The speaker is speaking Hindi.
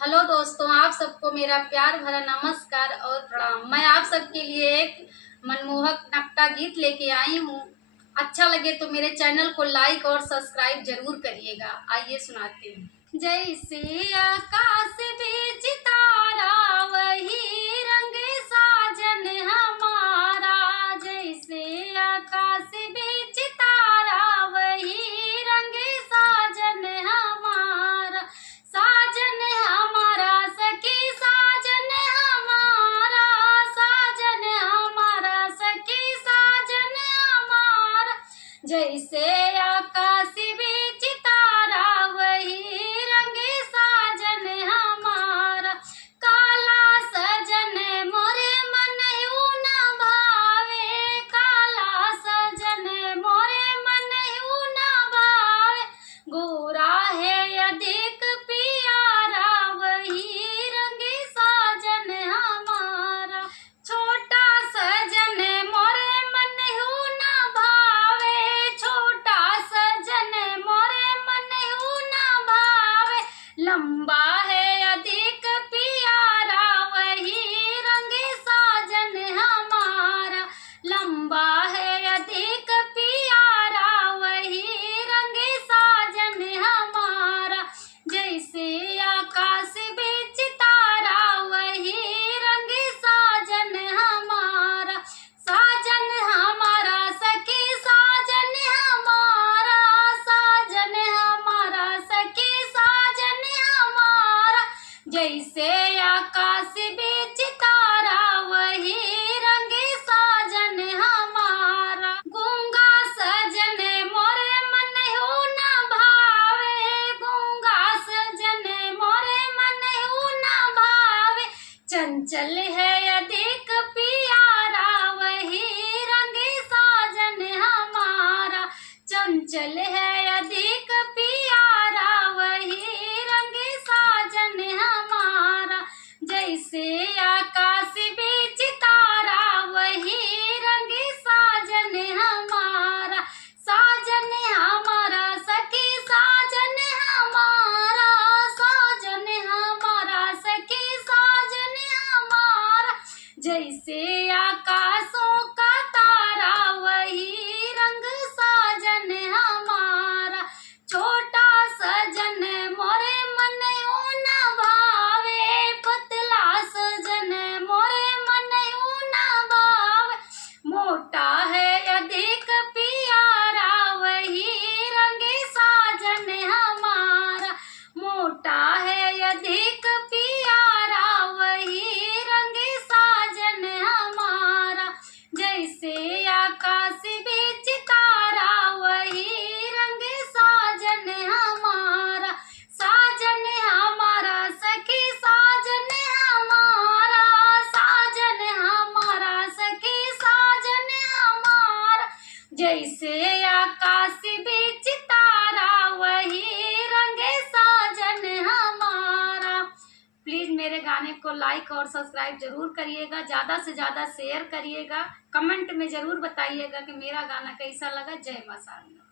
हेलो दोस्तों, आप सबको मेरा प्यार भरा नमस्कार और प्रणाम। मैं आप सबके लिए एक मनमोहक नक्टा गीत लेके आई हूँ। अच्छा लगे तो मेरे चैनल को लाइक और सब्सक्राइब जरूर करिएगा। आइए सुनाते हैं। जैसे आकाश बीच तारा वही रंग साजन हमारा, जैसे आकाश बीच तारा वही रंग साजन हमारा, साजन हमारा सखी साजन हमारा, साजन हमारा सखी साजन हमारा, जैसे आकाश बीच तारा वही रंग साजन हमारा, काला सजन मोरे मन यूं न भावे, काला सजन मोरे मन यूं न भावे, गोरा है अधिक प्यारा वही रंग साजन हमारा, छोटा सजन मोरे मन यूं न भावे, छोटा सजन मोरे मन यूं न भावे, लंबा है अधिक प्यारा वही रंग साजन हमारा, लंबा है अधिक प्यारा वही रंग साजन हमारा, जैसे आकाश बीच तारा वही रंग साजन हमारा, साजन हमारा सखी साजन हमारा, साजन हमारा सखी साजन हमारा, जैसे आकाश बीच तारा वही रंग साजन हमारा, गूंगा सजन मोरे मन यूं न भावे, गूंगा सजन मोरे मन यूं न भावे, चंचल है अधिक प्यारा वही रंग साजन हमारा, चंचल है अधिक प्यारा वही रंग साजन हमारा, जैसे आकाश बीच तारा वही रंग साजन हमारा, साजन हमारा सखी साजन हमारा, साजन हमारा सखी साजन हमारा, जैसे आकाशों का तारा वही रंग साजन हमारा, छोटा सजन मोरे मन यूं न भावे, पतला सजन मोरे मन यूं न भावे, मोटा है अधिक प्यारा वही रंग साजन हमारा, मोटा है अधिक प्यारा वही रंग साजन हमारा, जैसे आकाश बीच तारा वही रंग साजन हमारा, साजन हमारा सखी साजन हमारा, साजन हमारा सखी साजन हमारा, जैसे आकाश बीच तारा वही रंग साजन हमारा। प्लीज़ मेरे गाने को लाइक और सब्सक्राइब जरूर करिएगा, ज़्यादा से ज़्यादा शेयर करिएगा, कमेंट में ज़रूर बताइएगा कि मेरा गाना कैसा लगा। जय मां शारदा।